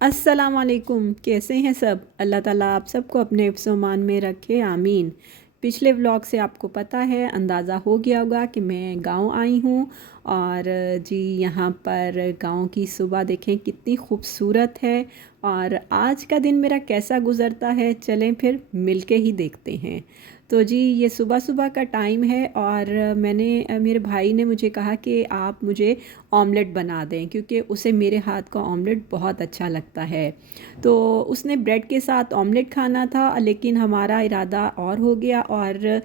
अस्सलाम वालेकुम। कैसे हैं सब? अल्लाह ताला आप सबको अपने हिफ्ज़ मान में रखे, आमीन। पिछले व्लॉग से आपको पता है, अंदाज़ा हो गया होगा कि मैं गांव आई हूँ। और जी यहाँ पर गांव की सुबह देखें कितनी खूबसूरत है। और आज का दिन मेरा कैसा गुज़रता है, चलें फिर मिल के ही देखते हैं। तो जी ये सुबह सुबह का टाइम है और मेरे भाई ने मुझे कहा कि आप मुझे ऑमलेट बना दें, क्योंकि उसे मेरे हाथ का ऑमलेट बहुत अच्छा लगता है। तो उसने ब्रेड के साथ ऑमलेट खाना था, लेकिन हमारा इरादा और हो गया। और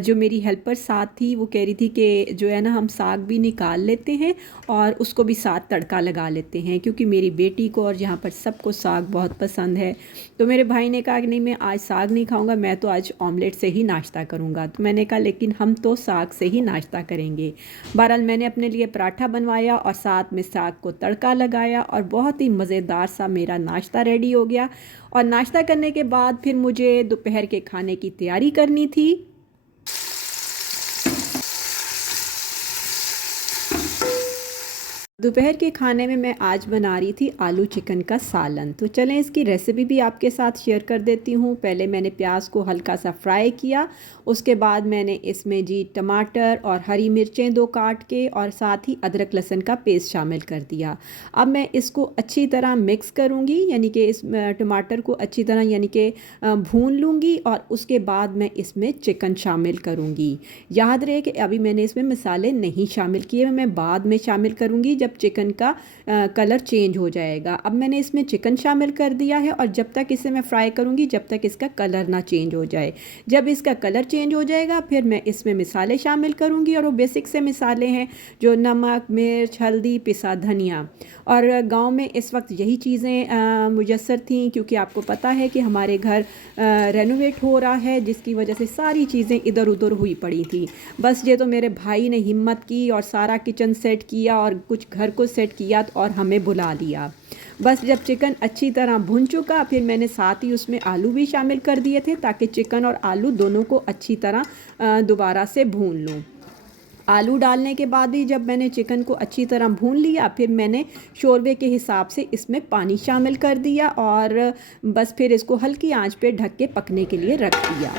जो मेरी हेल्पर साथ थी वो कह रही थी कि जो है ना, हम साग भी निकाल लेते हैं और उसको भी साथ तड़का लगा लेते हैं, क्योंकि मेरी बेटी को और यहाँ पर सबको साग बहुत पसंद है। तो मेरे भाई ने कहा कि नहीं, मैं आज साग नहीं खाऊंगा, मैं तो आज ऑमलेट से ही नाश्ता करूंगा। तो मैंने कहा लेकिन हम तो साग से ही नाश्ता करेंगे। बहरहाल मैंने अपने लिए पराठा बनवाया और साथ में साग को तड़का लगाया और बहुत ही मज़ेदार सा मेरा नाश्ता रेडी हो गया। और नाश्ता करने के बाद फिर मुझे दोपहर के खाने की तैयारी करनी थी। दोपहर के खाने में मैं आज बना रही थी आलू चिकन का सालन। तो चलें इसकी रेसिपी भी आपके साथ शेयर कर देती हूँ। पहले मैंने प्याज को हल्का सा फ्राई किया, उसके बाद मैंने इसमें जी टमाटर और हरी मिर्चें 2 काट के और साथ ही अदरक लहसुन का पेस्ट शामिल कर दिया। अब मैं इसको अच्छी तरह मिक्स करूँगी, यानी कि इस टमाटर को अच्छी तरह यानी कि भून लूँगी और उसके बाद मैं इसमें चिकन शामिल करूँगी। याद रहे कि अभी मैंने इसमें मसाले नहीं शामिल किए, मैं बाद में शामिल करूँगी जब चिकन का कलर चेंज हो जाएगा। अब मैंने इसमें चिकन शामिल कर दिया है और जब तक इसे मैं फ्राई करूँगी जब तक इसका कलर ना चेंज हो जाए। जब इसका कलर चेंज हो जाएगा फिर मैं इसमें मसाले शामिल करूँगी, और वो बेसिक से मसाले हैं जो नमक, मिर्च, हल्दी, पिसा धनिया। और गांव में इस वक्त यही चीज़ें मुयस्सर थीं, क्योंकि आपको पता है कि हमारे घर रेनोवेट हो रहा है, जिसकी वजह से सारी चीज़ें इधर उधर हुई पड़ी थी। बस ये तो मेरे भाई ने हिम्मत की और सारा किचन सेट किया और कुछ घर को सेट किया और हमें बुला लिया। बस जब चिकन अच्छी तरह भुन चुका फिर मैंने साथ ही उसमें आलू भी शामिल कर दिए थे, ताकि चिकन और आलू दोनों को अच्छी तरह दोबारा से भून लूँ। आलू डालने के बाद भी जब मैंने चिकन को अच्छी तरह भून लिया फिर मैंने शोरबे के हिसाब से इसमें पानी शामिल कर दिया और बस फिर इसको हल्की आंच पे ढक के पकने के लिए रख दिया।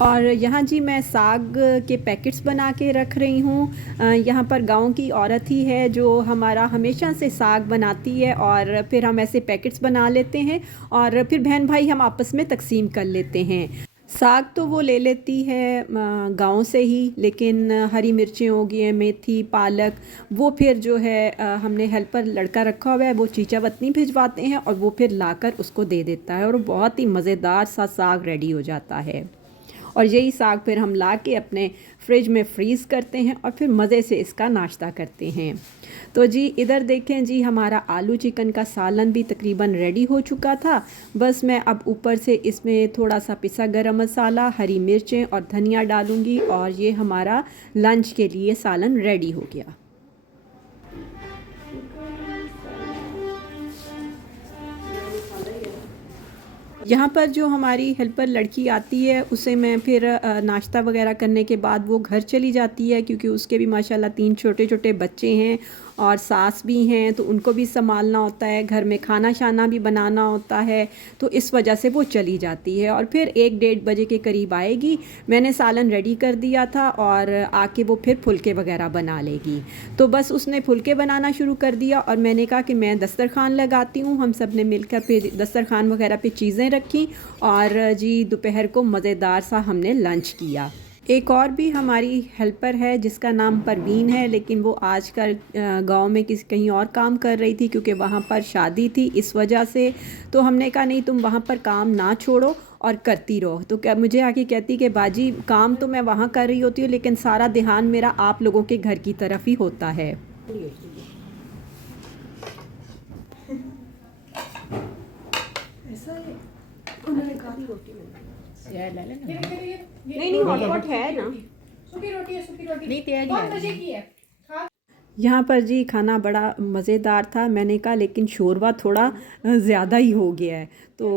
और यहाँ जी मैं साग के पैकेट्स बना के रख रही हूँ। यहाँ पर गांव की औरत ही है जो हमारा हमेशा से साग बनाती है, और फिर हम ऐसे पैकेट्स बना लेते हैं और फिर बहन भाई हम आपस में तकसीम कर लेते हैं। साग तो वो ले लेती है गांव से ही, लेकिन हरी मिर्चें हो गई हैं, मेथी, पालक, वो फिर जो है हमने हेल्पर लड़का रखा हुआ है, वो चीचा वतनी भिजवाते हैं और वो फिर लाकर उसको दे देता है, और बहुत ही मज़ेदार सा साग रेडी हो जाता है। और यही साग फिर हम ला के अपने फ्रिज में फ्रीज़ करते हैं और फिर मज़े से इसका नाश्ता करते हैं। तो जी इधर देखें जी, हमारा आलू चिकन का सालन भी तकरीबन रेडी हो चुका था। बस मैं अब ऊपर से इसमें थोड़ा सा पिसा गरम मसाला, हरी मिर्चें और धनिया डालूँगी और ये हमारा लंच के लिए सालन रेडी हो गया। यहाँ पर जो हमारी हेल्पर लड़की आती है उसे मैं फिर नाश्ता वगैरह करने के बाद वो घर चली जाती है, क्योंकि उसके भी माशाल्लाह 3 छोटे छोटे बच्चे हैं और सास भी हैं, तो उनको भी संभालना होता है, घर में खाना शाना भी बनाना होता है, तो इस वजह से वो चली जाती है और फिर 1-1:30 बजे के करीब आएगी। मैंने सालन रेडी कर दिया था और आके वो फिर फुलके वगैरह बना लेगी। तो बस उसने फुलके बनाना शुरू कर दिया और मैंने कहा कि मैं दस्तरखान लगाती हूँ। हम सब ने मिलकर फिर दस्तरखान वगैरह पे चीज़ें रखी और जी दोपहर को मज़ेदार सा हमने लंच किया। एक और भी हमारी हेल्पर है जिसका नाम परवीन है, लेकिन वो आजकल गांव में कहीं और काम कर रही थी, क्योंकि वहाँ पर शादी थी, इस वजह से। तो हमने कहा नहीं, तुम वहाँ पर काम ना छोड़ो और करती रहो। तो क्या मुझे आके कहती कि बाजी काम तो मैं वहाँ कर रही होती हूँ, लेकिन सारा ध्यान मेरा आप लोगों के घर की तरफ ही होता है। ऐसा है, उन्होंने कहा रोटी नहीं नहीं, हॉटपॉट है ना। सूखी रोटी है, सूखी रोटी नहीं तैयारी है। यहाँ पर जी खाना बड़ा मज़ेदार था। मैंने कहा लेकिन शोरबा थोड़ा ज़्यादा ही हो गया है। तो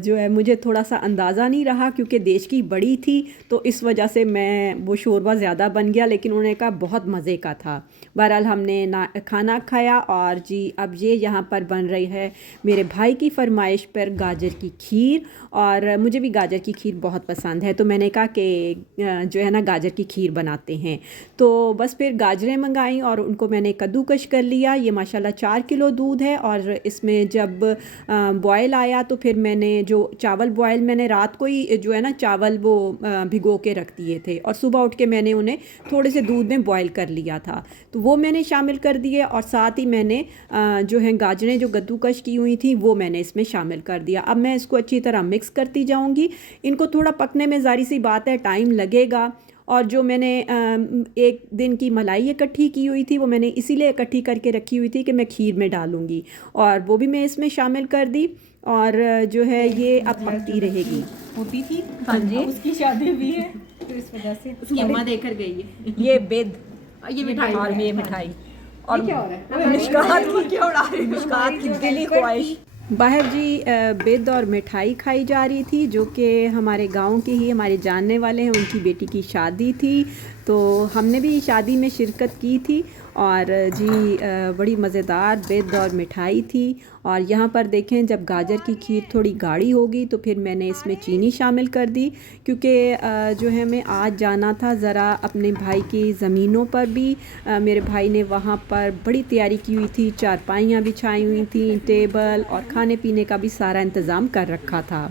जो है मुझे थोड़ा-सा अंदाज़ा नहीं रहा क्योंकि देश की बड़ी थी, तो इस वजह से मैं वो शोरबा ज़्यादा बन गया, लेकिन उन्होंने कहा बहुत मज़े का था। बहरहाल हमने ना खाना खाया और जी अब ये यहाँ पर बन रही है मेरे भाई की फ़रमाइश पर गाजर की खीर, और मुझे भी गाजर की खीर बहुत पसंद है, तो मैंने कहा कि जो है ना गाजर की खीर बनाते हैं। तो बस फिर गाजरें मंगाई और उनको मैंने कद्दूकश कर लिया। ये माशाल्लाह 4 किलो दूध है, और इसमें जब बॉयल आया तो फिर मैंने जो चावल बॉयल मैंने रात को ही जो है ना चावल वो भिगो के रख दिए थे, और सुबह उठ के मैंने उन्हें थोड़े से दूध में बॉयल कर लिया था, तो वो मैंने शामिल कर दिए। और साथ ही मैंने जो है गाजरें जो कद्दूकश की हुई थी वो मैंने इसमें शामिल कर दिया। अब मैं इसको अच्छी तरह मिक्स करती जाऊँगी। इनको थोड़ा पकने में ज़ाहिर सी बात है टाइम लगेगा, और जो मैंने एक दिन की मलाई इकट्ठी की हुई थी वो मैंने इसीलिए इकट्ठी करके रखी हुई थी कि मैं खीर में डालूँगी, और वो भी मैं इसमें शामिल कर दी। और जो है ये अब पकती रहेगी। होती थी, हाँ जी, उसकी शादी भी है तो इस वजह से उसकी अम्मा देकर गई है। ये बेद ये मिठाई और ये मिठाई और क्या हो रहा है? मिष्कात की क्या उड़ा रही मिष्कात की दिली ख्वाहिश। बाहर जी बिद और मिठाई खाई जा रही थी, जो कि हमारे गांव के ही हमारे जानने वाले हैं, उनकी बेटी की शादी थी, तो हमने भी शादी में शिरकत की थी। और जी बड़ी मज़ेदार बिद और मिठाई थी। और यहाँ पर देखें जब गाजर की खीर थोड़ी गाढ़ी होगी तो फिर मैंने इसमें चीनी शामिल कर दी, क्योंकि जो है मैं आज जाना था ज़रा अपने भाई की ज़मीनों पर भी। मेरे भाई ने वहाँ पर बड़ी तैयारी की हुई थी, चारपाइयाँ बिछाई हुई थी, टेबल और खाने पीने का भी सारा इंतज़ाम कर रखा था।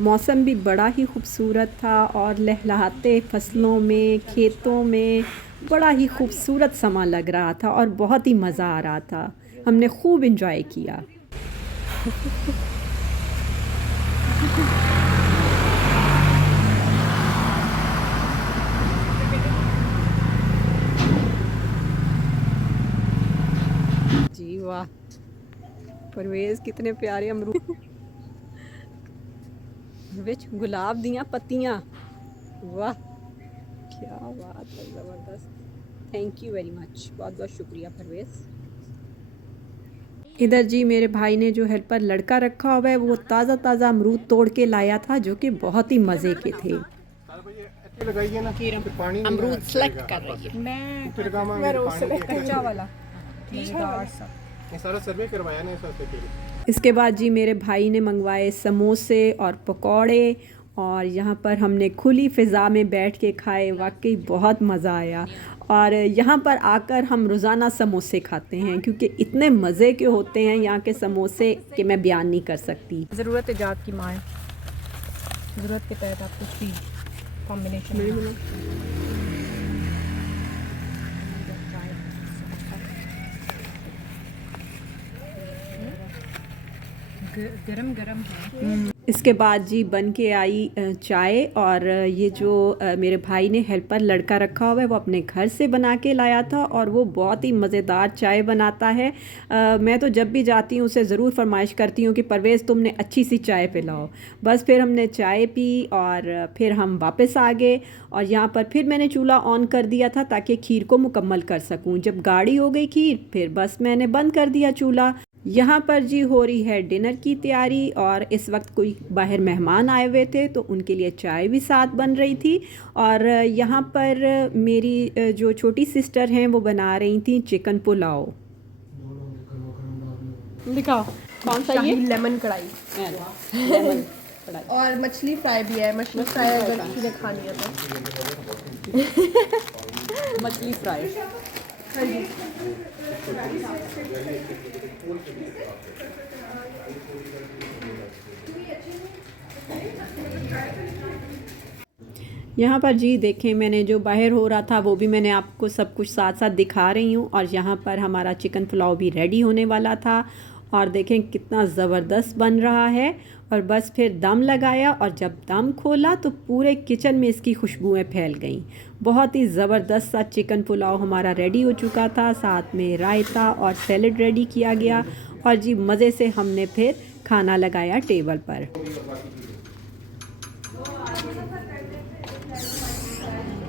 मौसम भी बड़ा ही खूबसूरत था, और लहलहाते फसलों में, खेतों में बड़ा ही खूबसूरत समा लग रहा था, और बहुत ही मज़ा आ रहा था। हमने खूब इंजॉय किया। जी वाह, परवेज़ कितने प्यारे अमरूद विच गुलाब दियाँ पत्तियाँ। वाह क्या बात है, ज़बरदस्त। थैंक यू वेरी मच, बहुत बहुत शुक्रिया परवेज़। इधर जी मेरे भाई ने जो हेल्पर लड़का रखा हुआ है वो ताज़ा ताज़ा अमरूद तोड़ के लाया था, जो कि बहुत ही मज़े के थे। अमरूद सेलेक्ट कर रही है। मैं रोज सेलेक्ट कच्चा वाला ये सारा सर्वे करवाया ना इस इसके बाद जी मेरे भाई ने मंगवाए समोसे और पकौड़े, और यहाँ पर हमने खुली फ़िज़ा में बैठ के खाए। वाकई बहुत मज़ा आया, और यहाँ पर आकर हम रोज़ाना समोसे खाते हैं, क्योंकि इतने मज़े के होते हैं यहाँ के समोसे कि मैं बयान नहीं कर सकती। ज़रूरत इजाद की माँ है, ज़रूरत के तहत आप कुछ भी कॉम्बिनेशन गरम गरम है। इसके बाद जी बन के आई चाय, और ये जो मेरे भाई ने हेल्पर लड़का रखा हुआ है वो अपने घर से बना के लाया था, और वो बहुत ही मज़ेदार चाय बनाता है। मैं तो जब भी जाती हूँ उसे ज़रूर फरमाइश करती हूँ कि परवेज़ तुमने अच्छी सी चाय पिलाओ। बस फिर हमने चाय पी और फिर हम वापस आ गए, और यहाँ पर फिर मैंने चूल्हा ऑन कर दिया था ताकि खीर को मुकम्मल कर सकूँ। जब गाढ़ी हो गई खीर फिर बस मैंने बंद कर दिया चूल्हा। यहाँ पर जी हो रही है डिनर की तैयारी, और इस वक्त कोई बाहर मेहमान आए हुए थे तो उनके लिए चाय भी साथ बन रही थी। और यहाँ पर मेरी जो छोटी सिस्टर हैं वो बना रही थी चिकन पुलाव। दिखाओ कौन सा ये? लेमन कढ़ाई लेमन कढ़ाई। और मछली फ्राई भी है। मछली फ्राई अगर किसी ने खानी है तो मछली फ्राई। हाँ जी। यहाँ पर जी देखें मैंने जो बाहर हो रहा था वो भी मैंने आपको सब कुछ साथ साथ दिखा रही हूँ, और यहाँ पर हमारा चिकन पुलाव भी रेडी होने वाला था, और देखें कितना ज़बरदस्त बन रहा है। और बस फिर दम लगाया, और जब दम खोला तो पूरे किचन में इसकी खुशबुएं फैल गईं। बहुत ही ज़बरदस्त सा चिकन पुलाव हमारा रेडी हो चुका था, साथ में रायता और सैलड रेडी किया गया, और जी मज़े से हमने फिर खाना लगाया टेबल पर।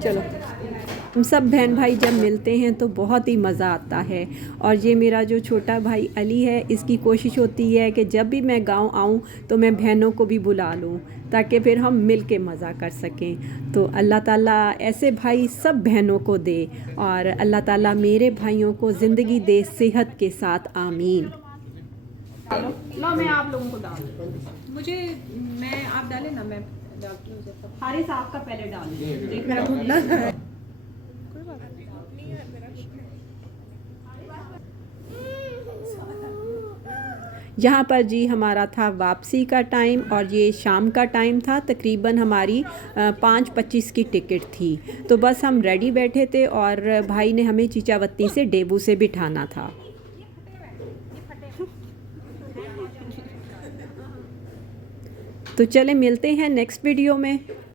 चलो, हम सब बहन भाई जब मिलते हैं तो बहुत ही मज़ा आता है। और ये मेरा जो छोटा भाई अली है, इसकी कोशिश होती है कि जब भी मैं गांव आऊं तो मैं बहनों को भी बुला लूं, ताकि फिर हम मिल के मज़ा कर सकें। तो अल्लाह ताला ऐसे भाई सब बहनों को दे, और अल्लाह ताला मेरे भाइयों को ज़िंदगी दे सेहत के साथ, आमीन। लो मैं आप लोगों को डाल मुझे मैं आप डालें ना, मैं डालती हूँ जब तक। हारिस आपका पहले डाल देख मेरा भुगना है। यहाँ पर जी हमारा था वापसी का टाइम, और ये शाम का टाइम था। तकरीबन हमारी 5:25 की टिकट थी। तो बस हम रेडी बैठे थे और भाई ने हमें चीचावत्ती से डेबू से बिठाना था। तो चले मिलते हैं नेक्स्ट वीडियो में।